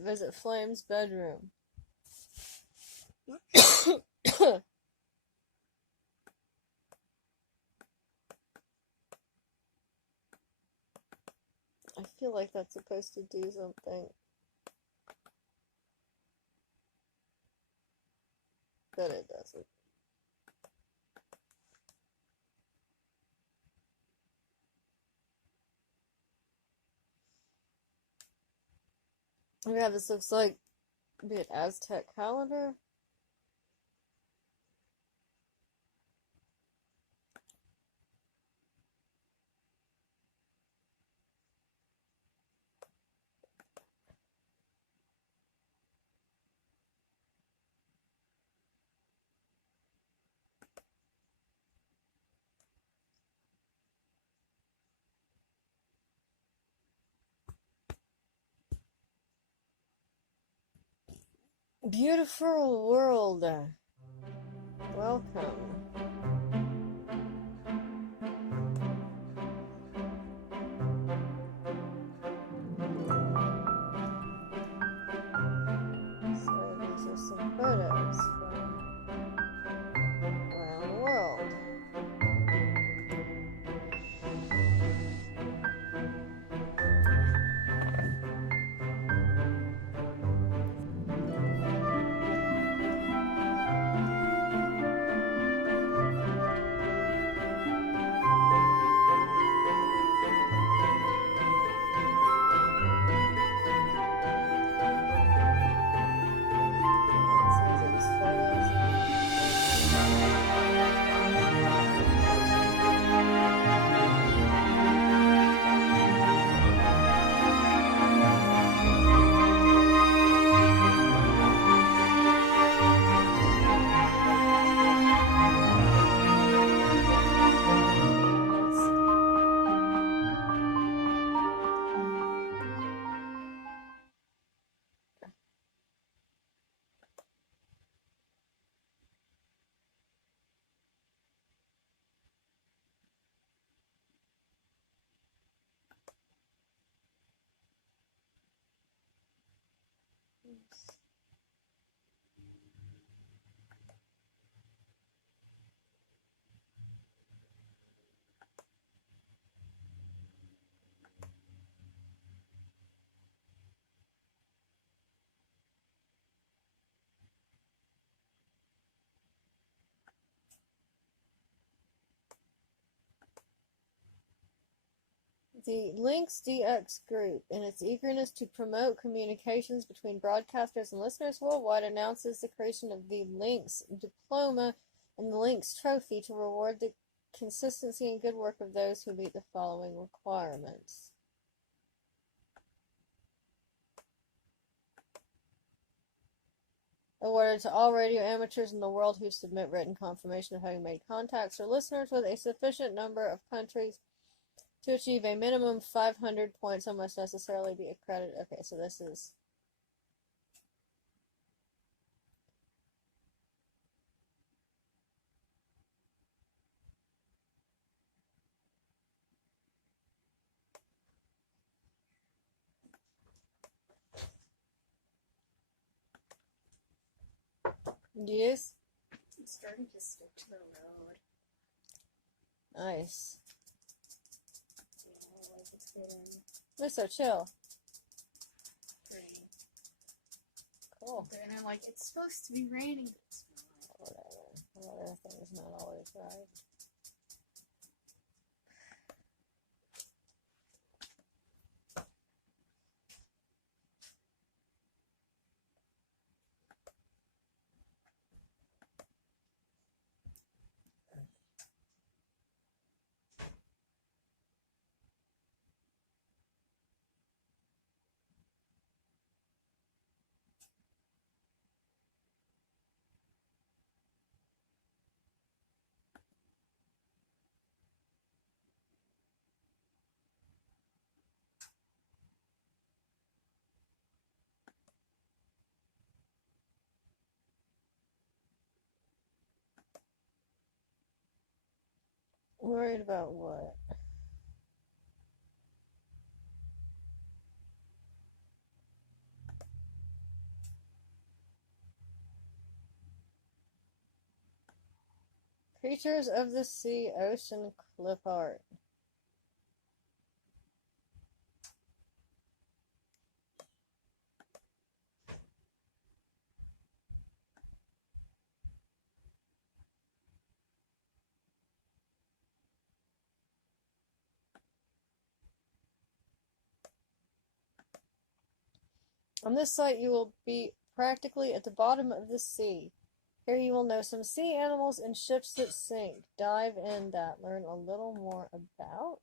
visit Flame's bedroom. I feel like that's supposed to do something. But it doesn't. Yeah, this looks like be an Aztec calendar. Beautiful world. Welcome. So these are some photos from around the world. The Lynx DX Group, in its eagerness to promote communications between broadcasters and listeners worldwide, announces the creation of the Lynx Diploma and the Lynx Trophy to reward the consistency and good work of those who meet the following requirements. Awarded to all radio amateurs in the world who submit written confirmation of having made contacts or listeners with a sufficient number of countries to achieve a minimum 500 points and must necessarily be accredited. Okay, so this is... Yes? It's starting to stick to the road. Nice. Yeah, like it's getting They're so chill. pretty. Cool. And I'm like, it's supposed to be raining, but it's not. Whatever. Well, everything's not always right. Worried about what? Creatures of the Sea Ocean Clip Art. On this site you will be practically at the bottom of the sea. Here you will know some sea animals and ships that sink. Dive in that. Learn a little more about.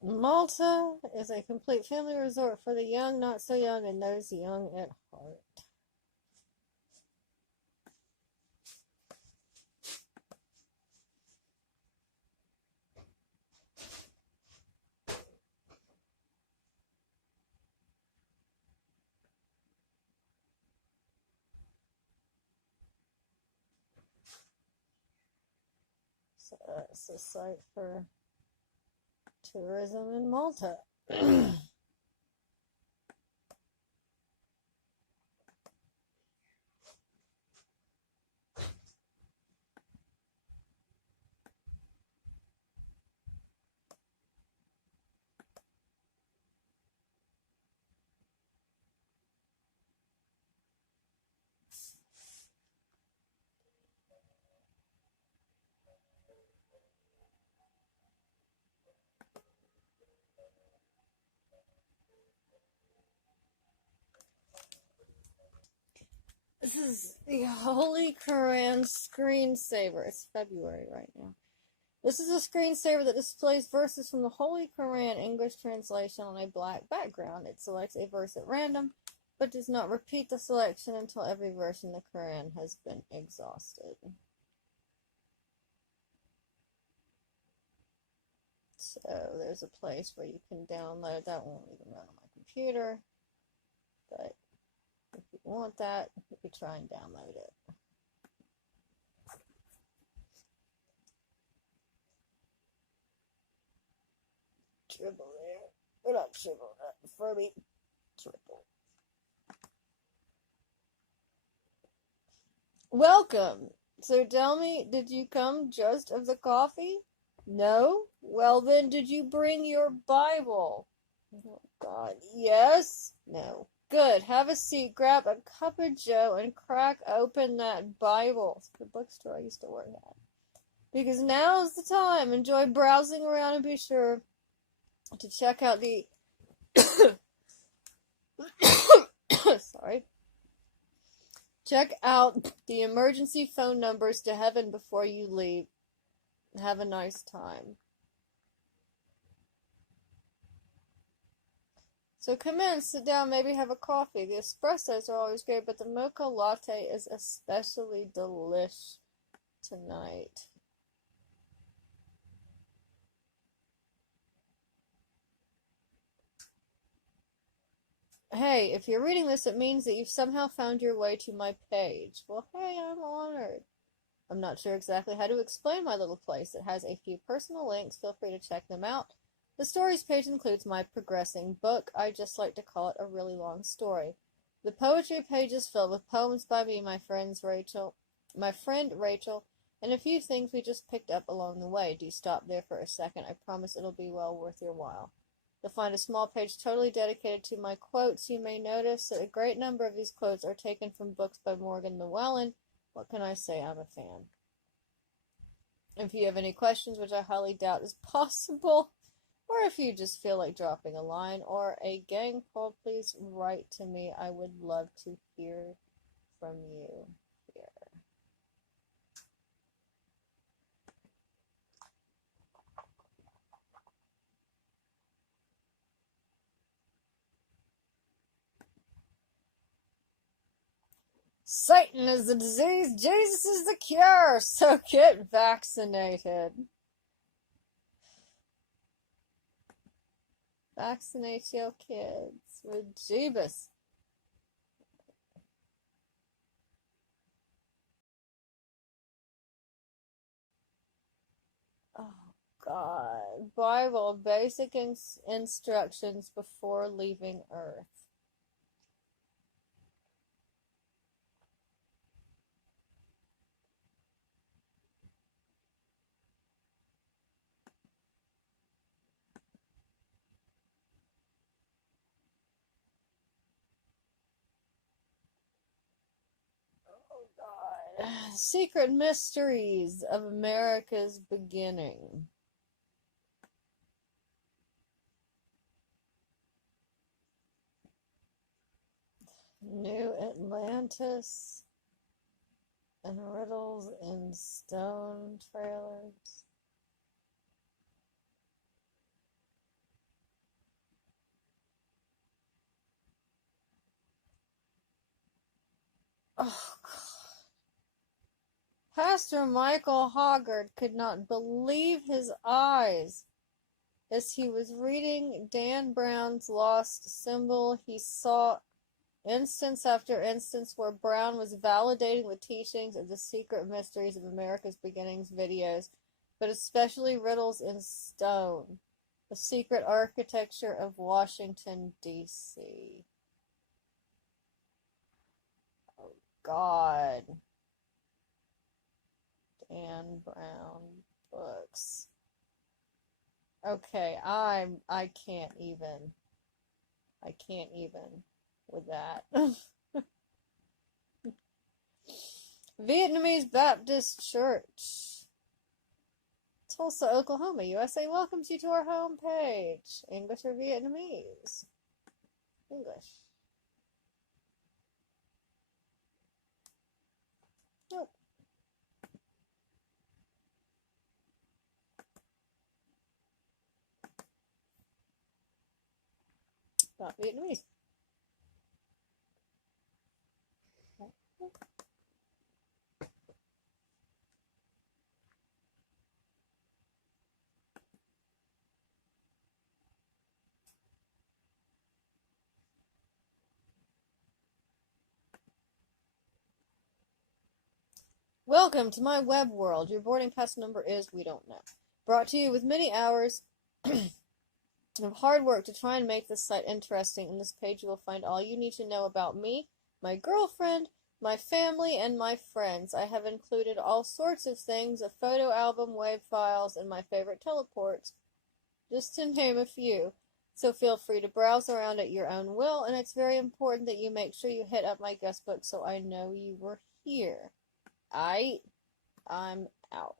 Malta is a complete family resort for the young, not so young, and those young at heart. So it's a site for tourism in Malta. This is the Holy Quran screensaver. It's February right now. This is a screensaver that displays verses from the Holy Quran English translation on a black background. It selects a verse at random, but does not repeat the selection until every verse in the Quran has been exhausted. So there's a place where you can download. That won't even run on my computer, but if you want that, you can try and download it. Triple there. Or not triple, Furby. Triple. Welcome. So tell me, did you come just of the coffee? No? Well then, did you bring your Bible? Oh God, yes? No. Good. Have a seat, grab a cup of joe, and crack open that Bible. It's the bookstore I used to work at. Because now is the time. Enjoy browsing around and be sure to check out the sorry. Check out the emergency phone numbers to heaven before you leave. Have a nice time. So come in, sit down, maybe have a coffee. The espressos are always great, but the mocha latte is especially delish tonight. Hey, if you're reading this, it means that you've somehow found your way to my page. Well, hey, I'm honored. I'm not sure exactly how to explain my little place. It has a few personal links. Feel free to check them out. The stories page includes my progressing book. I just like to call it a really long story. The poetry page is filled with poems by me, my friend Rachel, and a few things we just picked up along the way. Do stop there for a second. I promise it'll be well worth your while. You'll find a small page totally dedicated to my quotes. You may notice that a great number of these quotes are taken from books by Morgan Llewellyn. What can I say? I'm a fan. If you have any questions, which I highly doubt is possible, or if you just feel like dropping a line or a gang call, please write to me. I would love to hear from you here. Satan is the disease, Jesus is the cure, so get vaccinated. Vaccinate your kids with Jeebus. Oh, God. Bible, basic instructions before leaving Earth. Oh, God. Secret mysteries of America's beginning. New Atlantis and riddles in stone trailers. Oh, God. Pastor Michael Hoggard could not believe his eyes as he was reading Dan Brown's Lost Symbol. He saw instance after instance where Brown was validating the teachings of the Secret Mysteries of America's Beginnings videos, but especially riddles in stone, the secret architecture of Washington, D.C. Oh, God. Dan Brown books. Okay, I can't even with that. Vietnamese Baptist Church, Tulsa, Oklahoma, USA welcomes you to our homepage. English or Vietnamese? English. Nope. Not Vietnamese. Welcome to my web world. Your boarding pass number is we don't know. Brought to you with many hours of hard work to try and make this site interesting. In this page you will find all you need to know about me, my girlfriend, my family, and my friends. I have included all sorts of things, a photo album, wave files, and my favorite teleports, just to name a few. So feel free to browse around at your own will, and it's very important that you make sure you hit up my guest book so I know you were here. I'm out.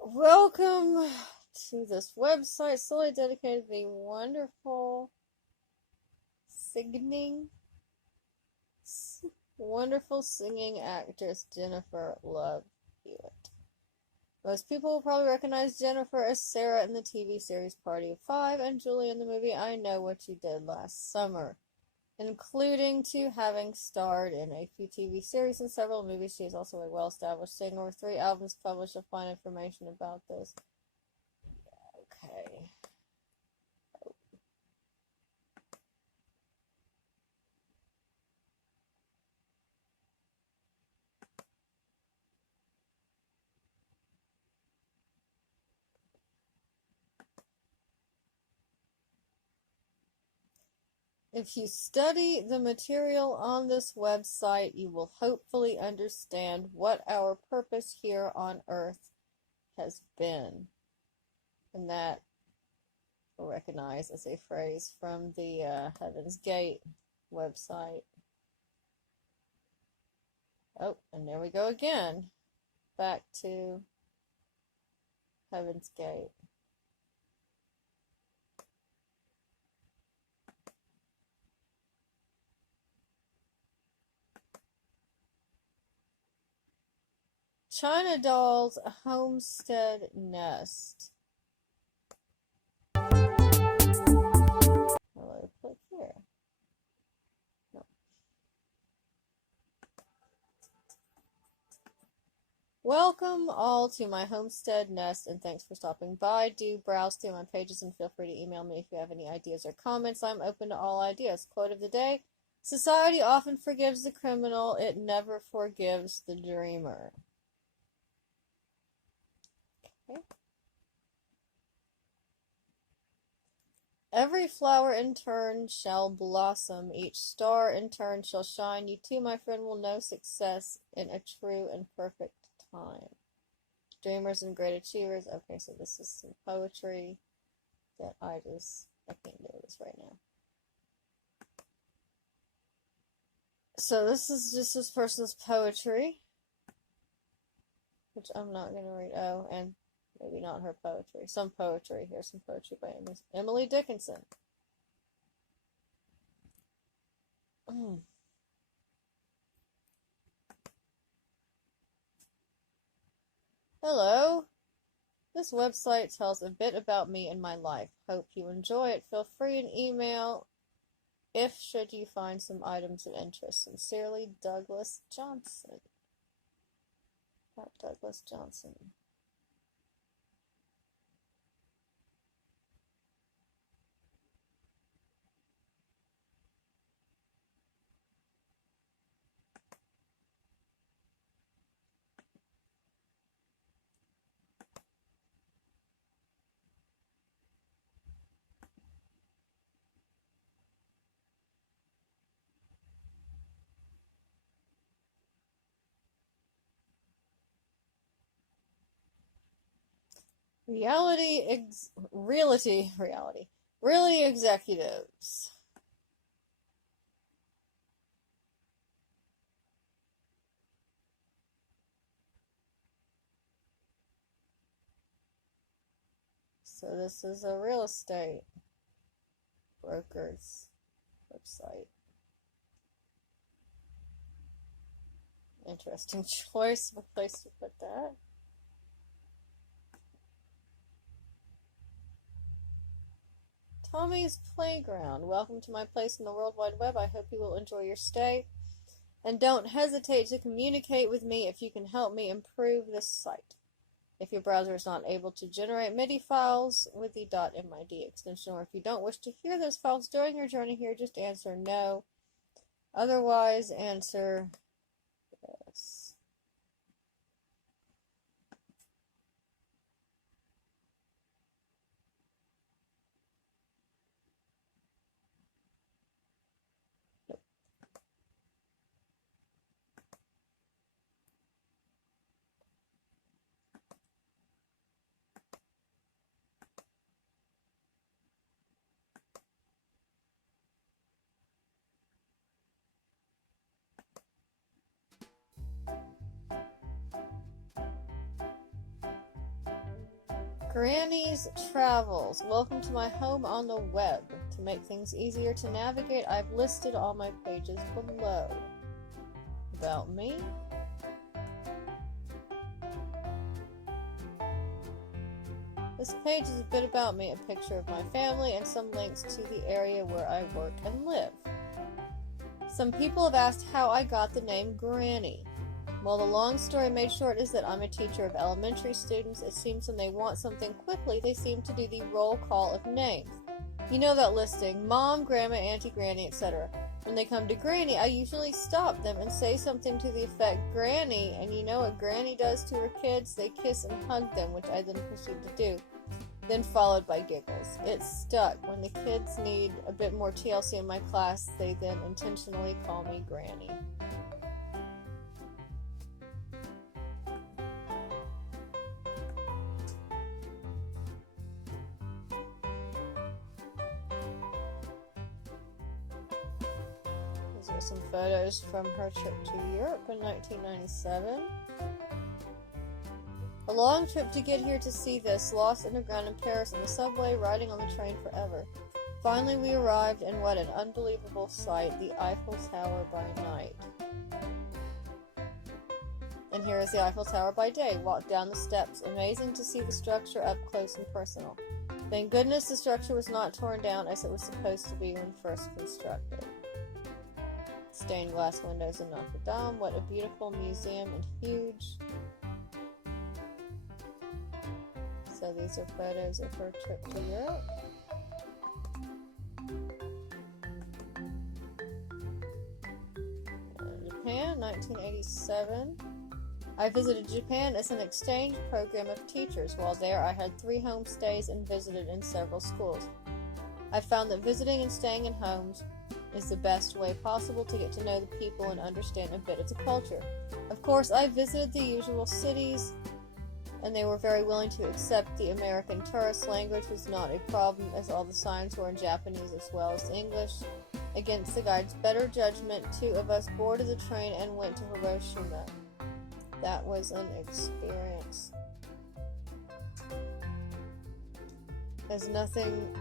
Welcome to this website solely dedicated to the wonderful singing actress Jennifer Love Hewitt. Most people will probably recognize Jennifer as Sarah in the TV series Party of Five and Julie in the movie I Know What You Did Last Summer, including to having starred in a few TV series and several movies. She is also a well-established singer with 3 albums published. You'll find information about this. Okay. If you study the material on this website, you will hopefully understand what our purpose here on Earth has been. And that you'll recognize as a phrase from the Heaven's Gate website. Oh, and there we go again. Back to Heaven's Gate. China Doll's Homestead Nest. Hello, click here. No. Welcome all to my homestead nest, and thanks for stopping by. Do browse through my pages and feel free to email me if you have any ideas or comments. I'm open to all ideas. Quote of the day: society often forgives the criminal, it never forgives the dreamer. Okay. Every flower in turn shall blossom, each star in turn shall shine. You too, my friend, will know success in a true and perfect time. Dreamers and great achievers. Okay, so this is some poetry that I can't do this right now. So this is just this person's poetry, which I'm not going to read. Oh, and maybe not her poetry. Some poetry. Here's some poetry by Emily Dickinson. Hello. This website tells a bit about me and my life. Hope you enjoy it. Feel free and email if should you find some items of interest. Sincerely, Douglas Johnson. Douglas Johnson. Reality executives. So this is a real estate broker's website. Interesting choice of a place to put that. Tommy's Playground. Welcome to my place in the World Wide Web. I hope you will enjoy your stay. And don't hesitate to communicate with me if you can help me improve this site. If your browser is not able to generate MIDI files with the .mid extension, or if you don't wish to hear those files during your journey here, just answer no. Otherwise, answer yes. Granny's Travels. Welcome to my home on the web. To make things easier to navigate, I've listed all my pages below. About me. This page is a bit about me, a picture of my family, and some links to the area where I work and live. Some people have asked how I got the name Granny. Well, the long story made short is that I'm a teacher of elementary students. It seems when they want something quickly, they seem to do the roll call of names. You know that listing: Mom, Grandma, Auntie, Granny, etc. When they come to Granny, I usually stop them and say something to the effect, Granny, and you know what Granny does to her kids? They kiss and hug them, which I then proceed to do. Then followed by giggles. It's stuck. When the kids need a bit more TLC in my class, they then intentionally call me Granny. These are some photos from her trip to Europe in 1997. A long trip to get here to see this, lost underground in Paris on the subway, riding on the train forever. Finally we arrived, and what an unbelievable sight, the Eiffel Tower by night. And here is the Eiffel Tower by day. Walk down the steps. Amazing to see the structure up close and personal. Thank goodness the structure was not torn down as it was supposed to be when first constructed. Stained glass windows in Notre Dame. What a beautiful museum and huge. So these are photos of her trip to Europe. Japan, 1987. I visited Japan as an exchange program of teachers. While there, I had 3 homestays and visited in several schools. I found that visiting and staying in homes is the best way possible to get to know the people and understand a bit of the culture. Of course, I visited the usual cities, and they were very willing to accept the American tourist. Language was not a problem, as all the signs were in Japanese as well as English. Against the guide's better judgment, 2 of us boarded the train and went to Hiroshima. That was an experience. There's nothing...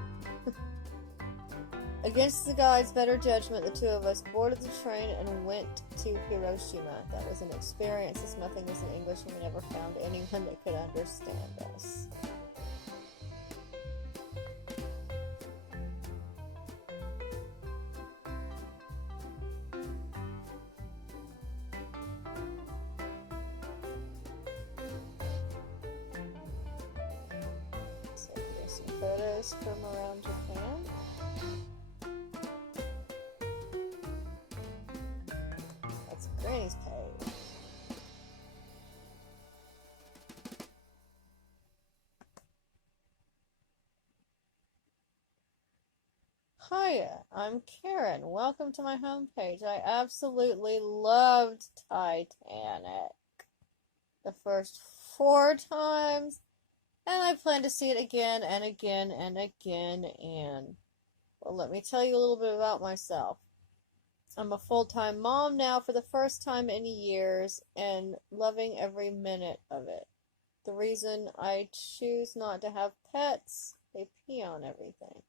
Against the guide's better judgment, the 2 of us boarded the train and went to Hiroshima. That was an experience, as nothing was in English and we never found anyone that could understand us. So here's some photos from around Japan. That's Granny's page. Hiya, I'm Karen. Welcome to my homepage. I absolutely loved Titanic the first 4 times, and I plan to see it again and again and again. And, well, let me tell you a little bit about myself. I'm a full-time mom now for the first time in years and loving every minute of it. The reason I choose not to have pets, they pee on everything.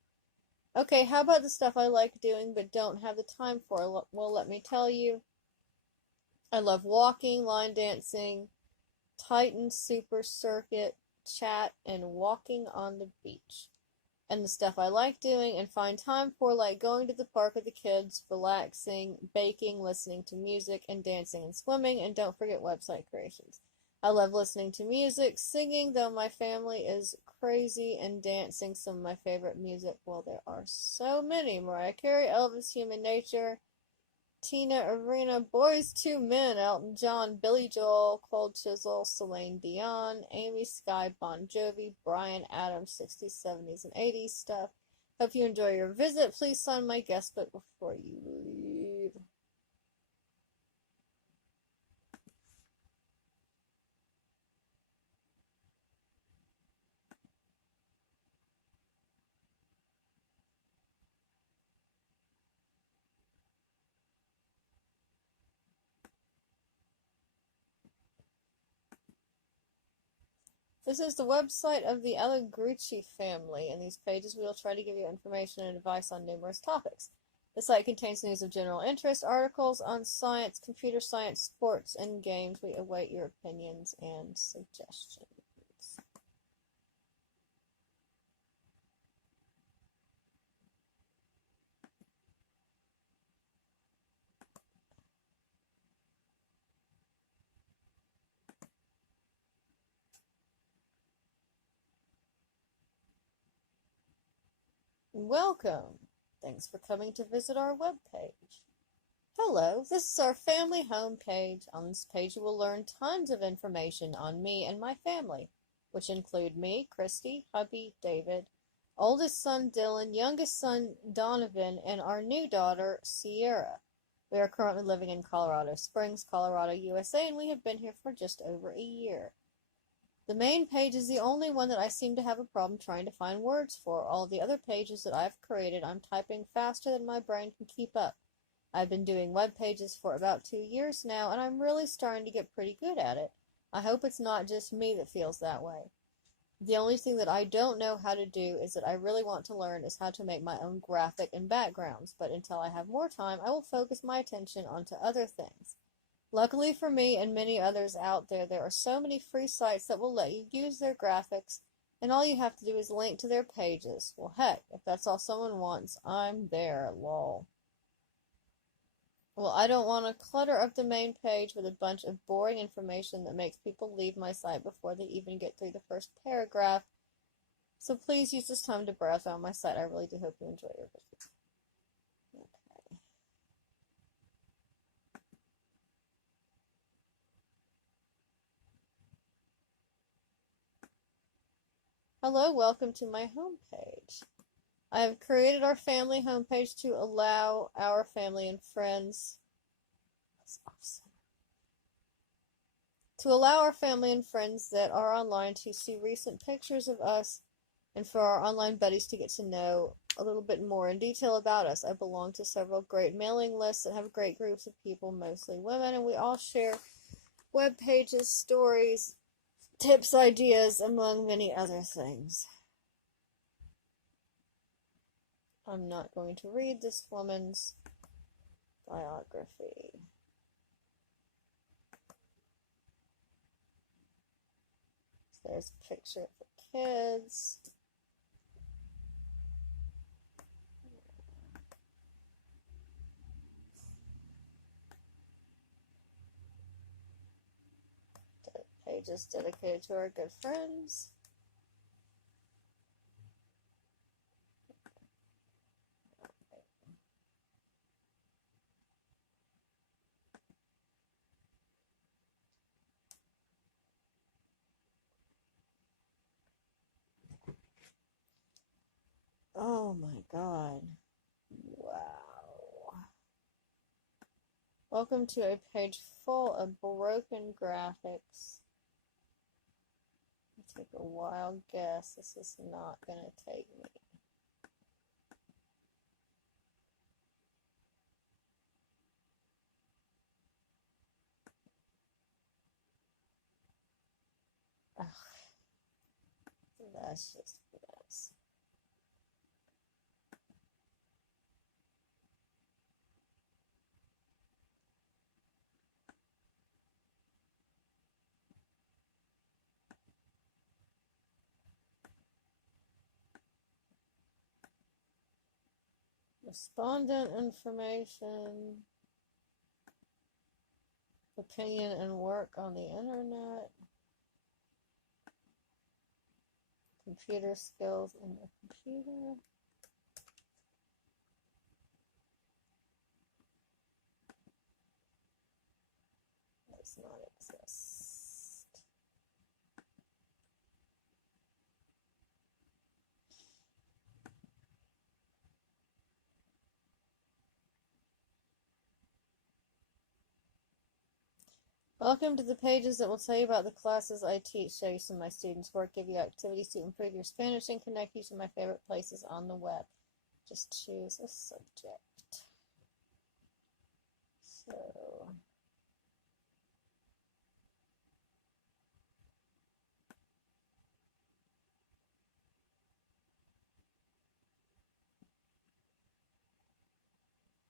Okay, how about the stuff I like doing but don't have the time for? Well, let me tell you. I love walking, line dancing, Titan Super Circuit, chat, and walking on the beach. And the stuff I like doing and find time for, like going to the park with the kids, relaxing, baking, listening to music, and dancing and swimming, and don't forget website creations. I love listening to music, singing, though my family is crazy, and dancing. Some of my favorite music, well, there are so many. Mariah Carey, Elvis, Human Nature, Tina Arena, Boys II Men, Elton John, Billy Joel, Cold Chisel, Celine Dion, Amy Sky, Bon Jovi, Bryan Adams, 60s, 70s, and 80s stuff. Hope you enjoy your visit. Please sign my guest book before you leave. This is the website of the Allegrucci family. In these pages, we will try to give you information and advice on numerous topics. The site contains news of general interest, articles on science, computer science, sports, and games. We await your opinions and suggestions. Welcome. Thanks for coming to visit our webpage. Hello, this is our family homepage. On this page you will learn tons of information on me and my family, which include me, Christy, hubby, David, oldest son, Dylan, youngest son, Donovan, and our new daughter, Sierra. We are currently living in Colorado Springs, Colorado, USA, and we have been here for just over a year. The main page is the only one that I seem to have a problem trying to find words for. All of the other pages that I've created, I'm typing faster than my brain can keep up. I've been doing web pages for about 2 years now, and I'm really starting to get pretty good at it. I hope it's not just me that feels that way. The only thing that I don't know how to do is that I really want to learn is how to make my own graphic and backgrounds, but until I have more time, I will focus my attention onto other things. Luckily for me and many others out there, there are so many free sites that will let you use their graphics, and all you have to do is link to their pages. Well, heck, if that's all someone wants, I'm there, lol. Well, I don't want to clutter up the main page with a bunch of boring information that makes people leave my site before they even get through the first paragraph. So please use this time to browse around my site. I really do hope you enjoy your visit. Okay. Hello, welcome to my homepage. I have created our family homepage to allow our family and friends. That's awesome. To allow our family and friends that are online to see recent pictures of us and for our online buddies to get to know a little bit more in detail about us. I belong to several great mailing lists that have great groups of people, mostly women, and we all share web pages, stories, tips, ideas, among many other things. I'm not going to read this woman's biography. There's a picture of the kids. The page is dedicated to our good friends. Oh my God. Wow. Welcome to a page full of broken graphics. I'll take a wild guess. This is not going to take me. Ugh. That's just a mess. Respondent information, opinion and work on the internet, computer skills in the computer. Does not exist. Welcome to the pages that will tell you about the classes I teach, show you some of my students' work, give you activities to improve your Spanish, and connect you to my favorite places on the web. Just choose a subject.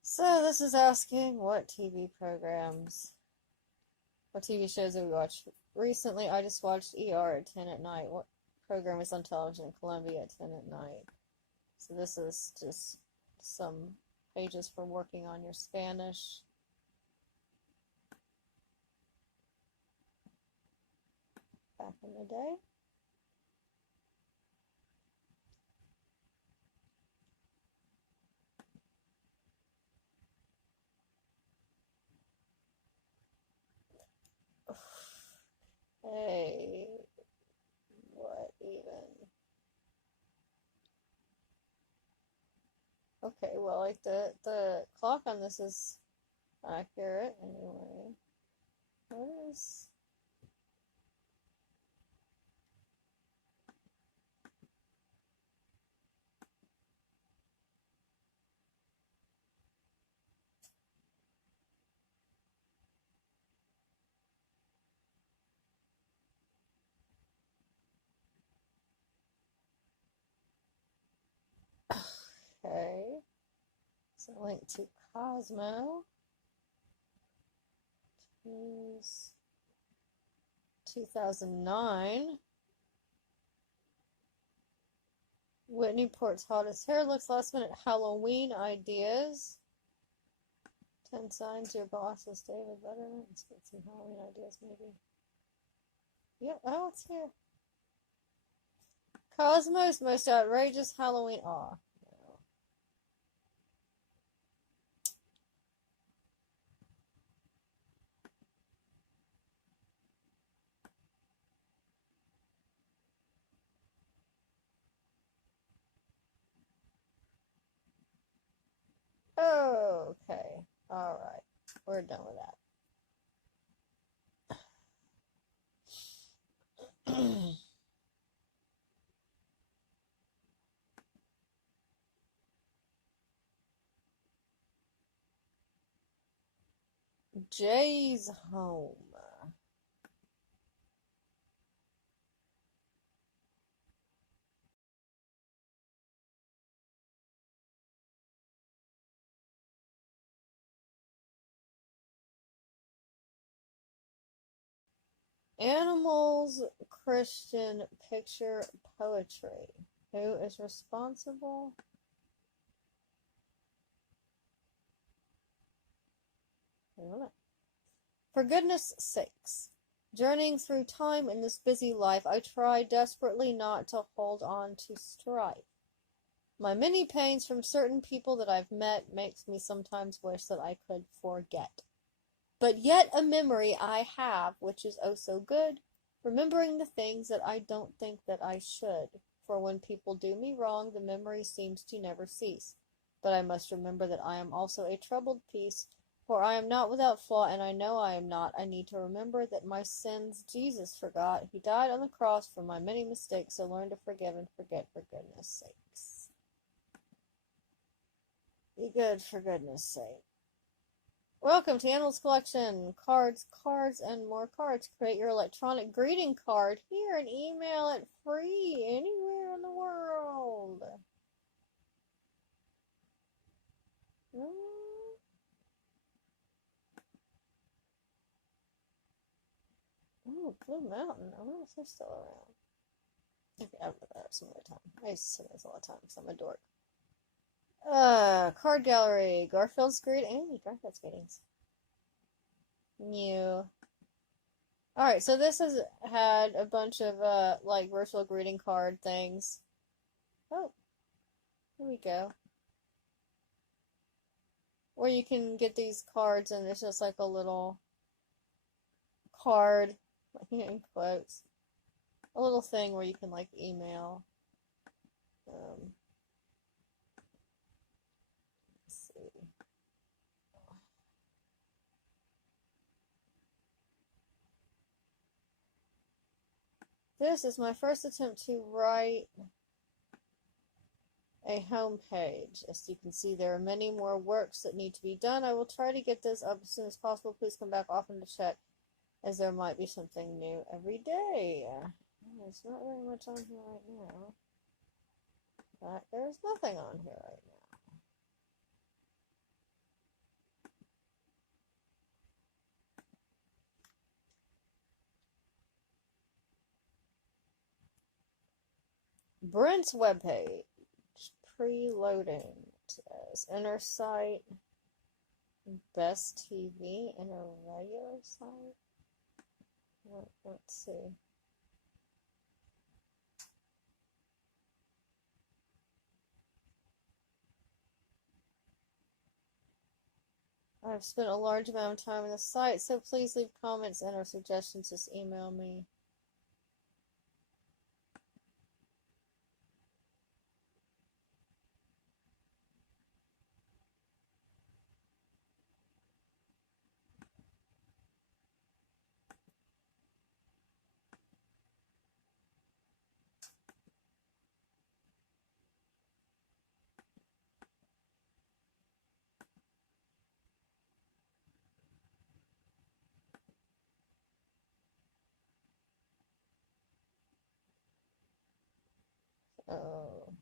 So this is asking what TV programs, what TV shows have we watched recently? I just watched ER at 10 at night. What program is on television in Colombia at 10 at night? So this is just some pages for working on your Spanish. Back in the day. Hey, what even? Okay, well, like the clock on this is accurate anyway. What is? So link to Cosmo. Choose 2009. Whitney Port's hottest hair looks, last minute Halloween ideas. 10 signs your boss is David Letterman. Let's get some Halloween ideas maybe. Yep, oh, it's here. Cosmo's most outrageous Halloween. Aw. Okay. Alright. We're done with that. Jay's home. Animals Christian picture poetry. Who is responsible? I don't know. For goodness sakes. Journeying through time in this busy life, I try desperately not to hold on to strife. My many pains from certain people that I've met makes me sometimes wish that I could forget. But yet a memory I have, which is oh so good, remembering the things that I don't think that I should. For when people do me wrong, the memory seems to never cease. But I must remember that I am also a troubled piece, for I am not without flaw, and I know I am not. I need to remember that my sins Jesus forgot. He died on the cross for my many mistakes, so learn to forgive and forget for goodness sakes. Be good for goodness sake. Welcome to Animals Collection. Cards, and more cards. Create your electronic greeting card here and email it free anywhere in the world. Oh, Blue Mountain. I wonder if they're still around. Okay, I'll look that up some other time. I used to say this all the time because I'm a dork. Card gallery. Garfield's greeting. Garfield's greetings. New. Alright, so this has had a bunch of, like, virtual greeting card things. Oh, here we go. Where you can get these cards and it's just like a little card, in quotes. A little thing where you can, like, email. Let's see. This is my first attempt to write a home page. As you can see, there are many more works that need to be done. I will try to get this up as soon as possible. Please come back often to check, as there might be something new every day. There's not very much on here right now. But there's nothing on here right now. Brent's webpage. Preloading. It says inner site. Best TV and a regular site. Let's see. I've spent a large amount of time on the site, so please leave comments and or suggestions. Just email me. Oh.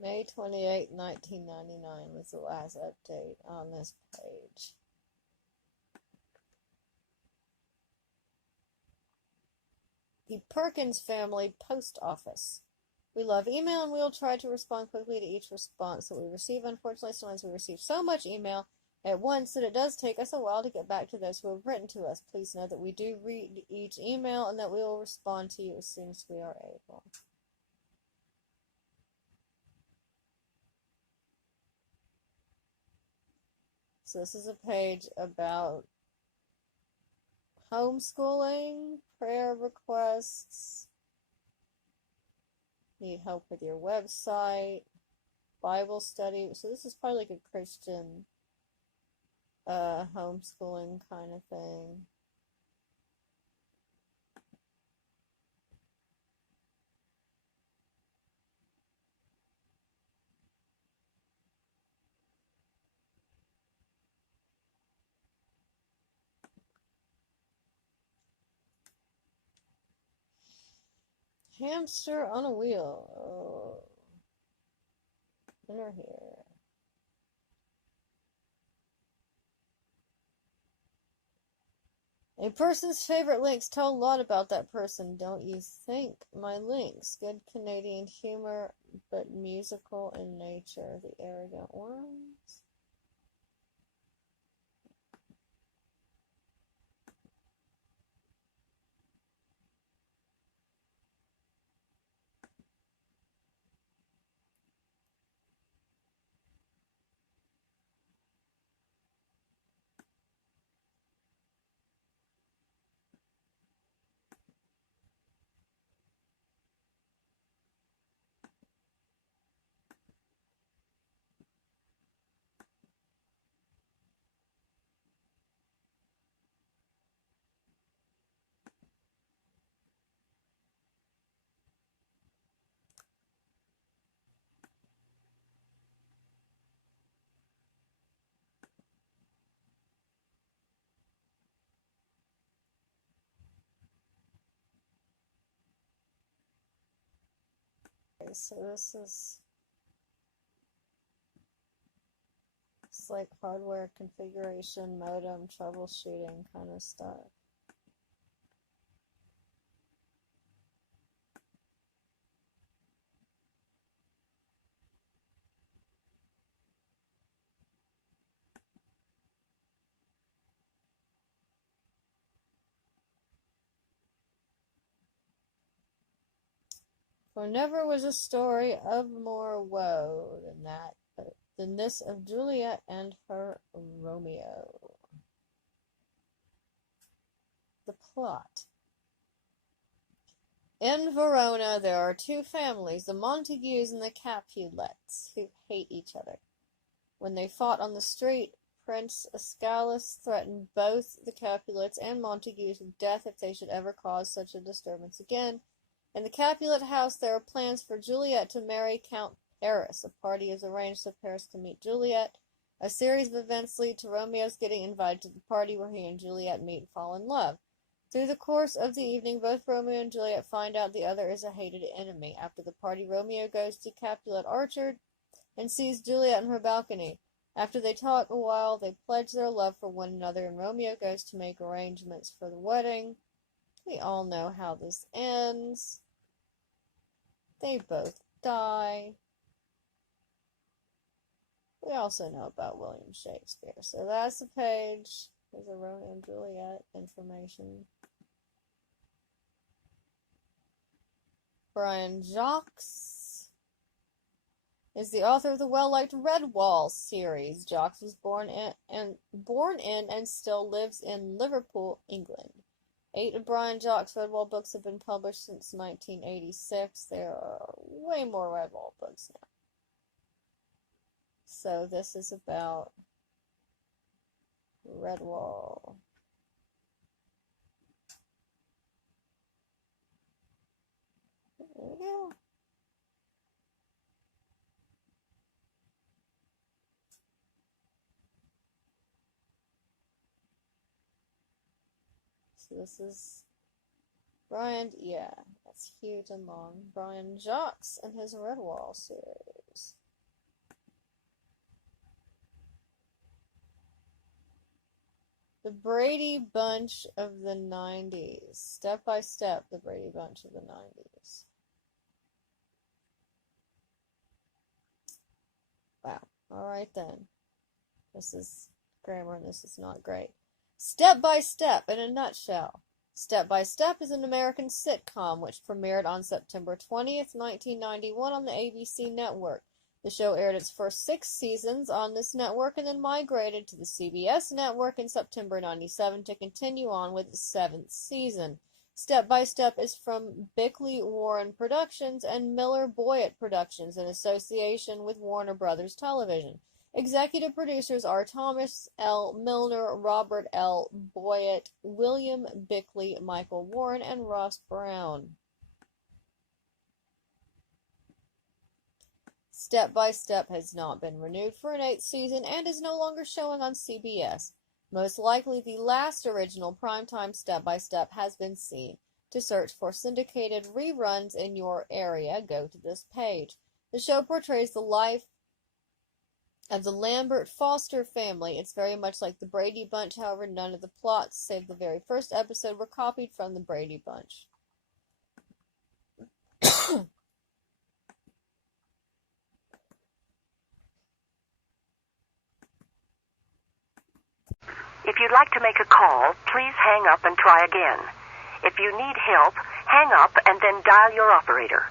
May 28, 1999 was the last update on this page. The Perkins Family Post Office. We love email and we will try to respond quickly to each response that we receive. Unfortunately, sometimes we receive so much email at once that it does take us a while to get back to those who have written to us. Please know that we do read each email and that we will respond to you as soon as we are able. So this is a page about homeschooling, prayer requests, need help with your website, Bible study. So this is probably like a Christian homeschooling kind of thing. Hamster on a wheel. Oh. Enter here. A person's favorite links tell a lot about that person, don't you think? My links. Good Canadian humor, but musical in nature. The Arrogant Worms. Okay, so this is it's like hardware configuration, modem, troubleshooting kind of stuff. For never was a story of more woe than this of Juliet and her Romeo. The plot. In Verona, there are two families, the Montagues and the Capulets, who hate each other. When they fought on the street, Prince Escalus threatened both the Capulets and Montagues with death if they should ever cause such a disturbance again. In the Capulet house, there are plans for Juliet to marry Count Paris. A party is arranged so Paris can meet Juliet. A series of events lead to Romeo's getting invited to the party where he and Juliet meet and fall in love. Through the course of the evening, both Romeo and Juliet find out the other is a hated enemy. After the party, Romeo goes to Capulet Orchard and sees Juliet on her balcony. After they talk a while, they pledge their love for one another, and Romeo goes to make arrangements for the wedding. We all know how this ends. They both die. We also know about William Shakespeare. So that's the page. There's a Romeo and Juliet information. Brian Jacques is the author of the well-liked Redwall series. Jacques was born in and still lives in Liverpool, England. 8 of Brian Jacques' Redwall books have been published since 1986. There are way more Redwall books now. So this is about Redwall. There we go. So this is Brian, yeah, that's huge and long. Brian Jacques and his Redwall series. The Brady Bunch of the 90s. Step by Step, the Brady Bunch of the 90s. Wow. Alright then. This is grammar and this is not great. Step by Step in a nutshell. Step by Step is an American sitcom which premiered on September 20th, 1991 on the ABC network. The show aired its first 6 seasons on this network and then migrated to the CBS network in September 97 to continue on with its 7th season. Step by Step is from Bickley Warren Productions and Miller Boyett Productions in association with Warner Brothers Television. Executive producers are Thomas L. Milner, Robert L. Boyett, William Bickley, Michael Warren, and Ross Brown. Step by Step has not been renewed for an 8th season and is no longer showing on CBS. Most likely the last original primetime Step by Step has been seen. To search for syndicated reruns in your area, go to this page. The show portrays the life of the Lambert Foster family. It's very much like the Brady Bunch, however, none of the plots, save the very first episode, were copied from the Brady Bunch. If you'd like to make a call, please hang up and try again. If you need help, hang up and then dial your operator.